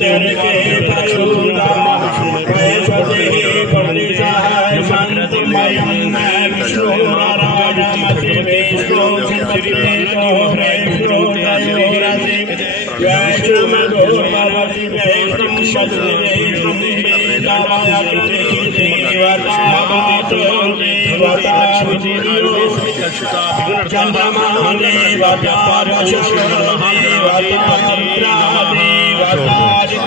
तेरे के पयुगा वैश्वते परिचाय शांतिमयं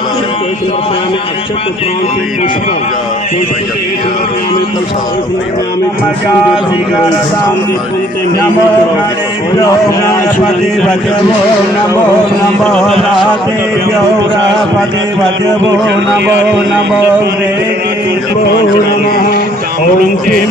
देवता विश्वे देवा देवन्ति पृथ्वी शान्ति शान्ति हमारे ओम ओम किं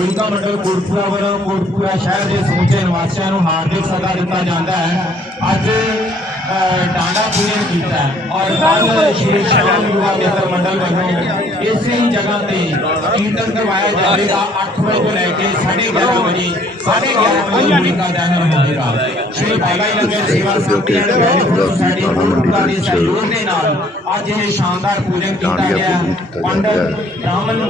ਟੀਮ ਉਲਕਾ ਮੰਡਲ ਕੋਟਪੂਰਾ ਵੱਲੋਂ ਕੋਟਪੂਰਾ ਸ਼ਹਿਰ ਦੇ ਸਮੁੱਚੇ ਨਿਵਾਸੀਆਂ ਨੂੰ ਹਾਰਦਿਕ ਸਦਾ ਦਿੱਤਾ ਜਾਂਦਾ ਹੈ। ਅੱਜ ਅ, ਡਾਂਡਾ ਪੂਜਨ ਕੀਤਾ ਹੈ ਔਰ ਕੱਲ ਸ਼੍ਰੀ ਸ਼ਾਮ ਯੁਵਾ ਮਿੱਤਰ ਮੰਡਲ ਵੱਲੋਂ ਇਸੇ ਹੀ ਜਗ੍ਹਾ ਤੇ ਕੀਰਤਨ ਕਰਵਾਇਆ ਜਾਵੇਗਾ 8 ਵਜੇ ਤੋਂ ਲੈ ਕੇ 11:30 ਵਜੇ 11:30 ਵਜੇ ਹੋਲਿਕਾ ਦਹਨ ਹੋਵੇਗਾ Shri Bhai Langar Sewa Samiti and welfare society Kotpura ਦੇ ਸਹਿਯੋਗ ਦੇ ਨਾਲ ਅੱਜ ਇਹ ਸ਼ਾਨਦਾਰ ਪੂਜਨ ਕੀਤਾ ਗਿਆ ਹੈ। ਪੰਡਤ ਬ੍ਰਾਹਮਣ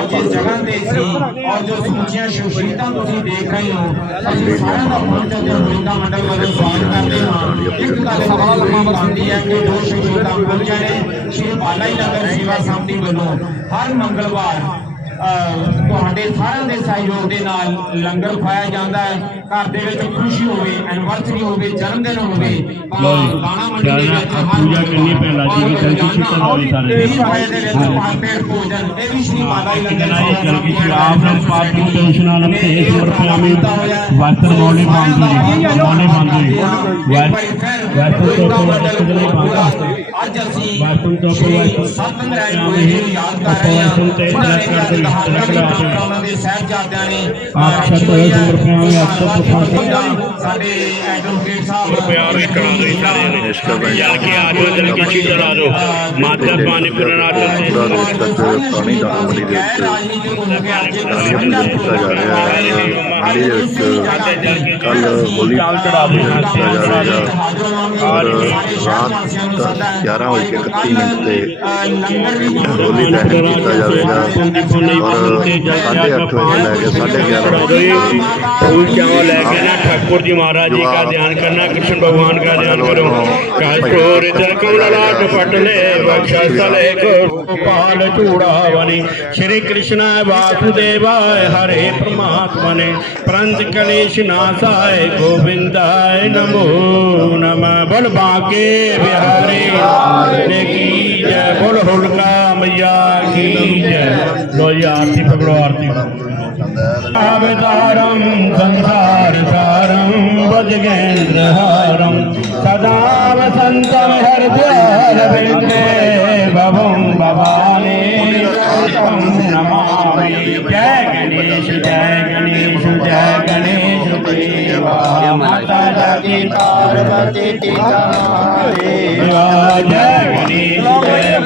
ਅੱਜ ਇਸ ਜਗ੍ਹਾ ਤੇ ਸੀ ਔਰ ਜੋ ਸਮੁੱਚੀਆਂ ਸ਼ਖਸੀਅਤਾਂ ਤੁਸੀਂ ਦੇਖ ਰਹੇ ਹੋ ਅਸੀਂ ਸਾਰਿਆਂ ਦਾ ਪਹੁੰਚ ਤੇ ਹੋਲਿਕਾ ਮੰਡਲ ਵੱਲੋਂ ਸਵਾਗਤ ਕਰਦੇ ਹਾਂ ਇੱਕ ਗੱਲ સવાલા લંબા સામની આંગે ઢોર શિક્ષણ કામ કર્યા ને શ્રી બાલાઈ નગર સેવા સામની બનો હર મંગળવાર ਤੁਹਾਡੇ ਸਾਰਿਆਂ ਦੇ ਸਹਿਯੋਗ ਦੇ ਨਾਲ ਲੰਗਰ ਖਾਇਆ ਜਾਂਦਾ ਹੈ। ਘਰ ਦੇ ਵਿੱਚ ਖੁਸ਼ੀ ਹੋਵੇ ਐਨਵਰਸਰੀ ਹੋਵੇ ਜਨਮ ਦਿਨ ਹੋਵੇ ਗਾਣਾ ਮੰਡੀ ਦੇ ਵਿੱਚ ਪੂਜਾ ਕਰਨੀ ਪੈਂਦਾ ਜੀ ਥੈਂਕ ਯੂ ਸ਼ੁਕਰ ਵਾਲੀ ਸਾਰੇ ਦੇ ਵਿੱਚ ਪਾਪੇੜ ਭੋਜਨ ਇਹ ਵੀ ਸ਼੍ਰੀ ਮਾਤਾ ਜੀ ਲੰਗਰ ਸਾਹਿਬ ਕਰ ਕੇ ਸ਼੍ਰੀ ਆਪ ਨੂੰ ਪਾਪ ਨੂੰ ਦੋਸ਼ਨਾਂ ਨੂੰ ਤੇ ਸਮਰਪਿਆਮੀ ਵਾਰਤਨ ਮੌਲੇ ਮੰਗਦੇ ਜੀ ਮੌਲੇ ਮੰਗਦੇ ਵਾਰਤਨ ਤੋਂ ਪਰਵਾਹ ਨਹੀਂ ਮੰਗਦਾ ਅੱਜ ਅਸੀਂ ਵਾਰਤਨ ਤੋਂ ਪਰਵਾਹ ਸਤਿ ਨਾਰਾਇਣ ਨੂੰ ਯਾਦ ਕਰ ਰਹੇ ਹਾਂ। ਵਾਰਤਨ ਤੇ ਯਾਦ ਕਰਦੇ ਬਹਾਦਰਾਂ ਦਾ ਉਹਨਾਂ ਦੇ ਸਹਿਬਜ਼ਾਦਿਆਂ ਨੇ ਰੱਖੀ ਹੋਈ ਹੈ ਸਾਡੇ ਐਡਵੋਕੇਟ ਸਾਹਿਬ ਪਿਆਰ ਵੀ ਕਰਾ ਦੇ ਸਾਰੇ ਯਾਰ ਕੀ ਆਜੋ ਜਲ ਕੀ ਸ਼ੀਤਲ ਆਜੋ ਮਾਤਾ ਪਾਣੀ ਪੁਰਨਾ ਪੂਰਾ ਦੇ ਵਿੱਚ ਅੱਜ ਪਾਣੀ ਦਾ ਮੰਡੀ ਦੇ ਵਿੱਚ ਗਾਲੀਆਂ ਪੂਜਨ ਕੀਤਾ ਜਾ ਰਿਹਾ ਹੈ ਮੰਡੀ ਦੇ ਵਿੱਚ ਕੱਲ ਹੋਲੀ ਪੂਜਨ ਕੀਤਾ ਜਾ ਰਿਹਾ ਹੈ ਔਰ ਰਾਤ 11 ਵਜੇ ਕੇ 31 ਮਿੰਟ ਤੇ ਹੋਲੀ ਦਹਨ ਕੀਤਾ ਜਾਵੇਗਾ ਔਰ 8:30 ਵਜੇ ਲੈ ਕੇ 11:30 ਵਜੇ फूल चावल लेके ना ठाकुर जी महाराज जी का ध्यान करना कृष्ण भगवान का ध्यान करो श्री कृष्ण वासुदेवाय हरे परमात्मने प्रंत कलेश नाशाय गोविंदाय नमो नमः। बोल बाके बिहारी की जय। बोल होलका। मैया की लो आरती पकड़ो आरती अवतारं संसारसारं भजगेन्द्रहारं सदा वसन्तं हृदयारविन्दे भवं भवानी तं नमामि। जय गणेश जय गणेश जय गणेश माता जय गणेश, जय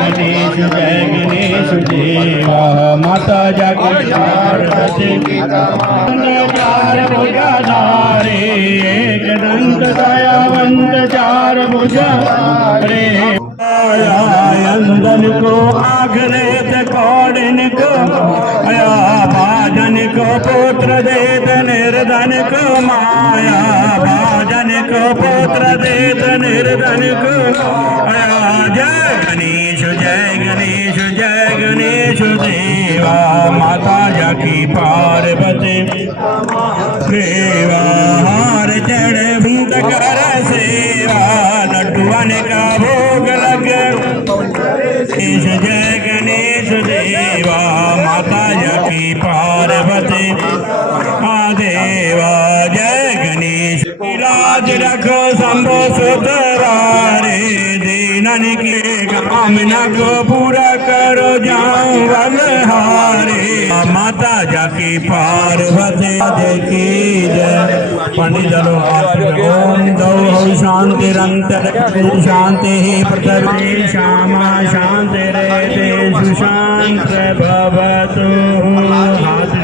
गणेश गणेश देवा माता जाकी चार भुजाधारे एक दयावंत चार भुजा रे आनंदन को आगरे कौड़न को अया भाजन को पुत्र देत निर्धन को माया भाजन को पुत्र देत निर्धन को इलाज रखो शंभो सुतरारे दीनन के कामना को पूरा करो जाऊँ बलहारे। माता जाकी जय की जय। पंडित ओम दौ शांतिरंतर शांति पृथ्वी श्यामा शांति रेते सुशांत भवतु हाथ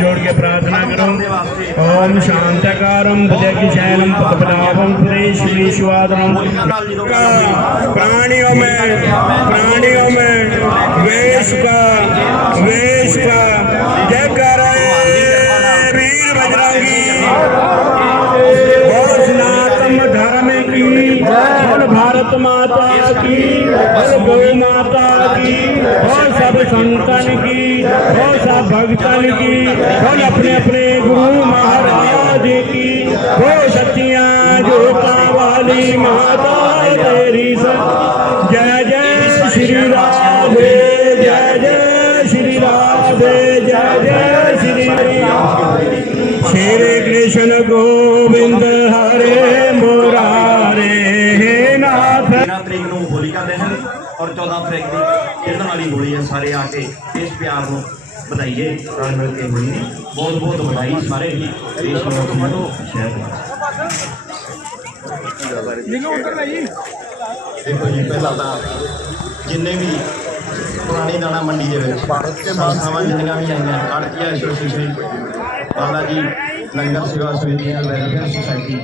ओम शांतकारम भुजग शैलम प्रेष सुरेश विश्वादरम प्राणियों में प्राणियों में वेश का वेश का भारत माता की बोल गौ माता की और सब संतन की और सब भक्तन की और अपने अपने गुरु महाराज की। बोल सच्चिया जोता वाली माता तेरी जय जय श्री राधे, जय जय श्री राधे, जय जय श्री श्री कृष्ण गोविंद हरे हे 13 ਤਰੀਕ ਨੂੰ ਹੋਲਿਕਾ ਦਹਨ ਔਰ 14 ਤਰੀਕ ਦੀ ਕਿਰਨ ਵਾਲੀ ਹੋਲੀ ਹੈ ਸਾਰੇ ਆ ਕੇ ਇਸ ਪਿਆਰ ਨੂੰ ਵਧਾਈਏ ਰਲ ਮਿਲ ਕੇ ਹੋਲੀ ਦੀ ਬਹੁਤ ਬਹੁਤ ਵਧਾਈ ਸਾਰੇ ਹੀ ਦੇਸ਼ ਨੂੰ ਤੋਂ ਸ਼ਹਿਰ ਦੇਖੋ ਜੀ ਪਹਿਲਾਂ ਤਾਂ ਜਿੰਨੇ ਵੀ ਪੁਰਾਣੀ ਦਾਣਾ ਮੰਡੀ ਦੇ ਵਿੱਚ ਸੰਸਥਾਵਾਂ ਜਿੰਨੀਆਂ ਵੀ ਆਈਆਂ ਆੜਤੀਆ ਐਸੋਸੀਏਸ਼ਨ ਬਾਲਾ ਜੀ ਲੰਗਰ ਸੇਵਾ ਸਮਿਤੀ ਵੈਲਫੇਅਰ ਸੁਸਾਇਟੀ